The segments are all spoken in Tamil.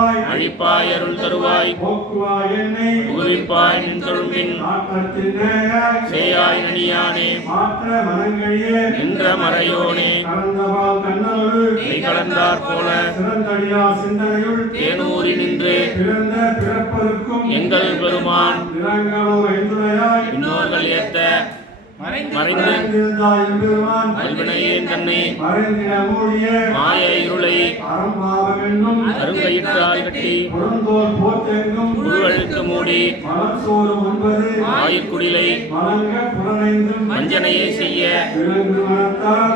தருவாய் அழிப்பாய் அருள் தருவாய். போக்குவாய் என்னை. புகுவிப்பாய் நின் தொழும்பின். நாட்டத்தின் நேயாய் சேயாய் நனியானே மாற்ற மனங்கழியே. நின்ற மறையோனே. கலந்தவால் கண்ணனொரு. மெய் கலந்தாற் போல. சிறந்தடியா சிந்தனையுள். தேனூரி நின்று. பிறந்த பிறப்பதற்கும் எங்கள் பெருமான். நிறங்களோ ஏத்த மறைந்து கல்வினையேன் தன்னை மாய இருளை அருங்கயிற்றால் கட்டி உருவழுக்கு மூடி ஆயிற்குடிலை வஞ்சனையை செய்ய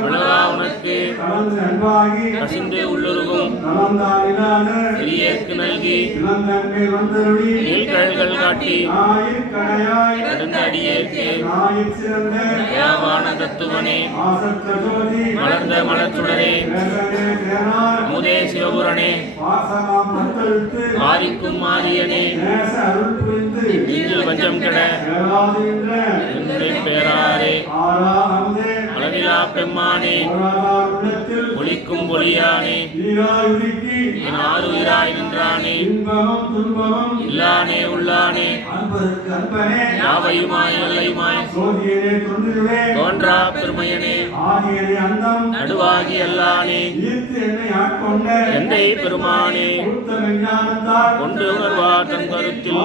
விழா உனக்கு கலந்து அன்பாகி கசிந்து உள்ளுருகும். நலந்தாரிலான பெரியேற்கு நல்கி. இளந்தன்மை வந்தருளி. நீழ்கழல்கள் காட்டி. நாயிற் கடையாய். கடந்த அடியேற்கு. நாயிற் சிறந்த யாவான தத்துவனே. ஆசத்த ஜோதி. மலர்ந்த சிவபுரனே வாசமாம் பத்தெழுத்து மாரிக்கும் மாரியனே. நேச அருள் புரிந்து. நெஞ்சில் வஞ்சம் கெட. பேராரே ஆரா பெம்மானே ஒளிக்கும் ஒளியானே. என் ஆறுயிராய் நின்றானே. இல்லானே உள்ளானே. யாவையுமாய் எல்லையுமாய் தோன்றா பெருமையனே. நடுவாகி ஆட்கொண்ட எந்தை பெருமானே. கொண்டு உணர்வார் தன் கருத்தில்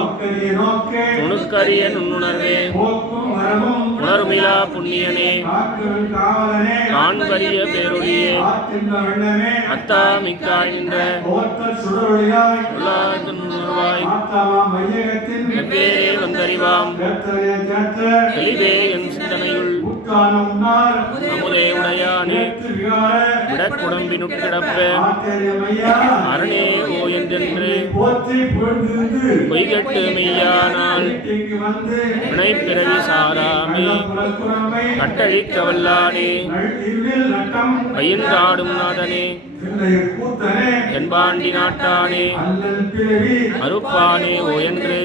நோக்கரிய நுண்ணுணர்வே உணர்மிலா புண்ணியனே. காண்பரிய அத்தா மிக்கா என்ற வெவ்வேறே வந்தறிவாம். எளிதே என் சிந்தனையுள். அமுதே உடையானே. விடக்குடம்பினுட்கிடப்ப ஆச்சரியமையா அரணே ஓ என்றென்று பொய்கட்டு மெய்யானால் வந்து வினைப்பிறவி சாராமே. கட்டழிக்க வல்லானே பயின்றாடும் நாதனே. என்பாண்டி நாட்டானே. பிறவி மறுப்பானே ஓ என்று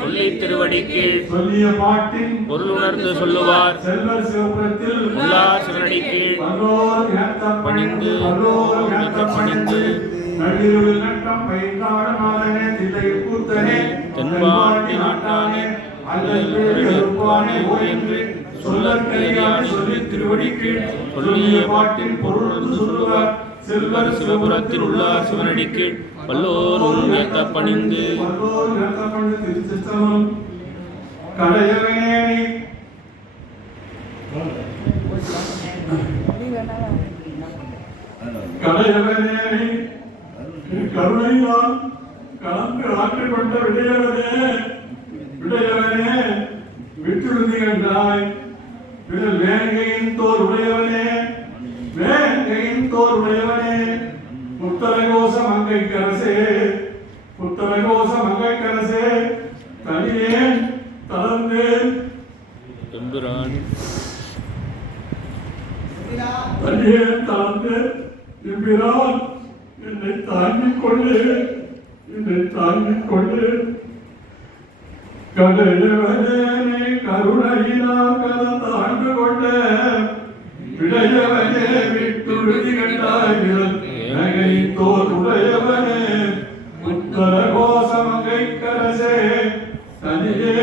சொல்லி திருவடி கீழ் சொல்லிய பாட்டின் பொருளுணர்ந்து சொல்லுவார். செல்வர் சிவபுரத்தில் உள்ளார் சிவனடி கீழ் பணிந்து பணிந்து தென்பாண்டி நாட்டானே சொல்லிய பாட்டின் பொருள் சொல்லுவார். செல்வர் சிவபுரத்தில் உள்ளார் சிவனடி கீழ் வல்லோரும் ஏத்த பணிந்து பல்லோர் இனத்தப் பணிந்து கருணையால் கலந்து ஆற்றிக் கொண்ட விடையவனே விடையவனே விட்டுழுதி வேங்கையின் தோர் உடையவனே வழியே தாழ்ந்து எம்பிரான். என்னை தாங்கிக் கொண்டு என்னை தாங்கிக் கொண்டு கடையவனே கருணையினால் கலந்து ஆண்டு கொண்ட விடையவனே விட்டுறுதி கண்டாய் நகை தோல் உடையவனே. உத்தர கோசமங்கை கரசே தனியே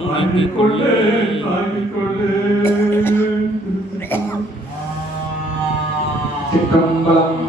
தாங்கிக் கொள்ளே தாங்கிக் கொள்ளே சிற்றம்பலம்